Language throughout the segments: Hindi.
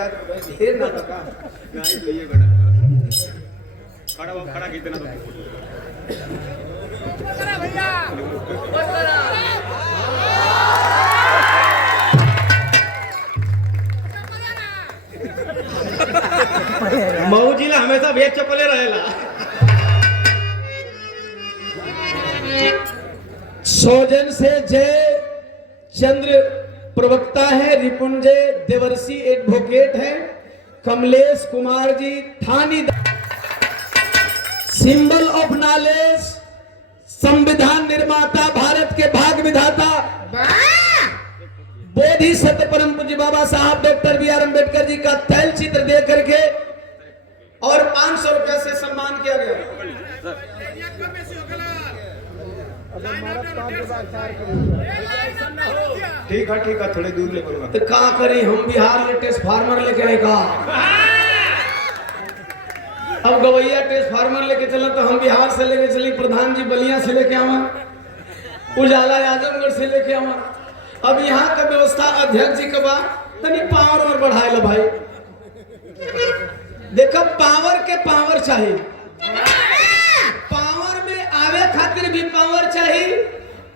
यार ढेर ना लगा नहीं तो ये बेटा खड़ा कितना तो भैया मऊ जिला हमेशा भेद चपले रहेला। सौजन से जय चंद्र प्रवक्ता है, रिपुंजय देवर्षि एडवोकेट है, कमलेश कुमार जी थानेदार, सिंबल ऑफ नॉलेज, संविधान निर्माता, भारत के भाग विधाता, बोधि सत्य परम पूज्य बाबा साहब doctor B are Ambedkar ji का तैल चित्र दे करके और 500 रुपए से सम्मान किया गया। ठीक है थोड़े दूर ले बोलूंगा तो क्या करें हम बिहार में ट्रांसफार्मर लेके आए का। अब गवैया ट्रांसफार्मर लेके चला तो हम बिहार से लेके चली, प्रधान जी बलिया से लेके आवा, उजाला आजमगढ़ से लेके आवा। अब यहाँ का व्यवस्था अध्यक्ष जी का तनी पावर और बढ़ाए ला भाई। देखो पावर के पावर चाहिए, पावर में आवे खातिर भी पावर चाहिए,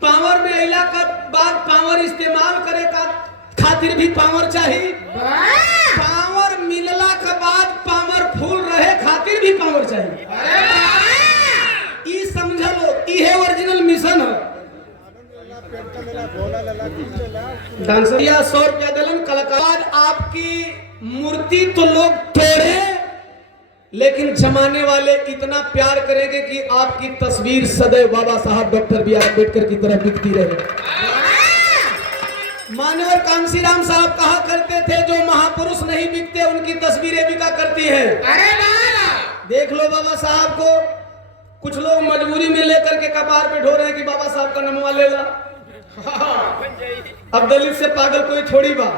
पावर में अला का बाद पावर इस्तेमाल करे का खातिर भी पावर चाहिए, पावर मिलला के बाद पावर फुल रहे खातिर भी पावर चाहिए। ई समझ लो, ये ओरिजिनल मिशन है। डांसरिया 100 रुपया दिलन, कलाकार आपकी मूर्ति तो लोग तोड़े लेकिन जमाने वाले इतना प्यार करेंगे कि आपकी तस्वीर सदैव बाबा साहब डॉक्टर बी आर अम्बेडकर की तरफ बिकती रहे। मानवर कांशीराम साहब कहा करते थे, जो महापुरुष नहीं बिकते उनकी तस्वीरें बिका करती हैं। देख लो बाबा साहब को कुछ लोग मजबूरी में लेकर के कपार पे ढो रहे हैं कि बाबा साहब का नमवा ले ला। अब दलित से पागल कोई थोड़ी बा।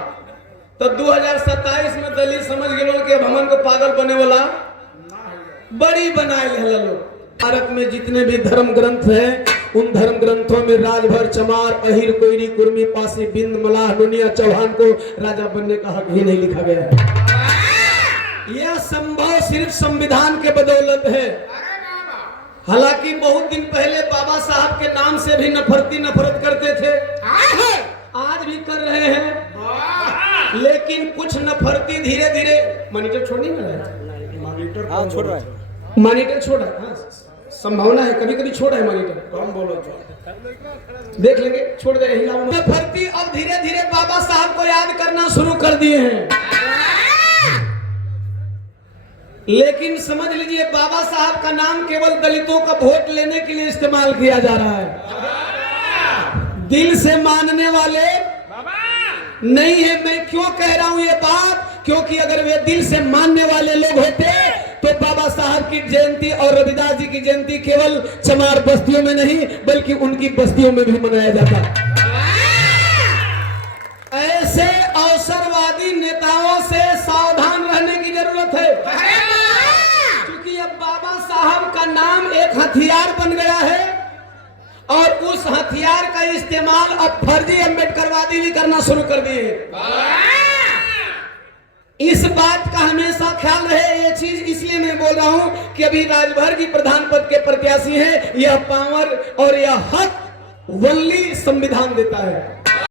तो 2027 में दलित समझ गए कि हमन को पागल बने वाला बड़ी बनाए ले लोग। भारत में जितने भी धर्म ग्रंथ हैं, उन धर्म ग्रंथों में राजभर, चमार, अहिर, कोयरी, कुर्मी, पासी, बिंद, मलाह, नुनिया, चौहान को राजा बनने का हक ही नहीं लिखा गया है। यह संभव सिर्फ संविधान के बदौलत है। हालांकि बहुत दिन पहले बाबा साहब के नाम से भी नफरत करते थे, आज भी कर रहे हैं, लेकिन कुछ नफरती धीरे धीरे मॉनिटर छोड़ नहीं रहा, छोड़ रहा है, मॉनिटर छोड़ा। हाँ, संभावना है कभी कभी छोड़ा है मॉनिटर, कौन बोलो देख लेंगे, छोड़ दे। नफरती अब धीरे धीरे बाबा साहब को याद करना शुरू कर दिए हैं। लेकिन समझ लीजिए बाबा साहब का नाम केवल दलितों का वोट लेने के लिए इस्तेमाल किया जा रहा है। दिल से मानने वाले नहीं है। मैं क्यों कह रहा हूं ये बात, क्योंकि अगर वे दिल से मानने वाले लोग होते तो बाबा साहब की जयंती और रविदास जी की जयंती केवल चमार बस्तियों में नहीं बल्कि उनकी बस्तियों में भी मनाया जाता। ऐसे अवसरवादी नेताओं से सावधान रहने की जरूरत है, क्योंकि अब बाबा साहब का नाम एक हथियार बन गया है और उस हथियार का इस्तेमाल अब फर्जी अम्बेडकरवादी भी करना शुरू कर दिए। इस बात का हमेशा ख्याल रहे। ये चीज इसलिए मैं बोल रहा हूं कि अभी राजभर जी प्रधान पद के प्रत्याशी हैं। यह पावर और यह हक वल्ली संविधान देता है।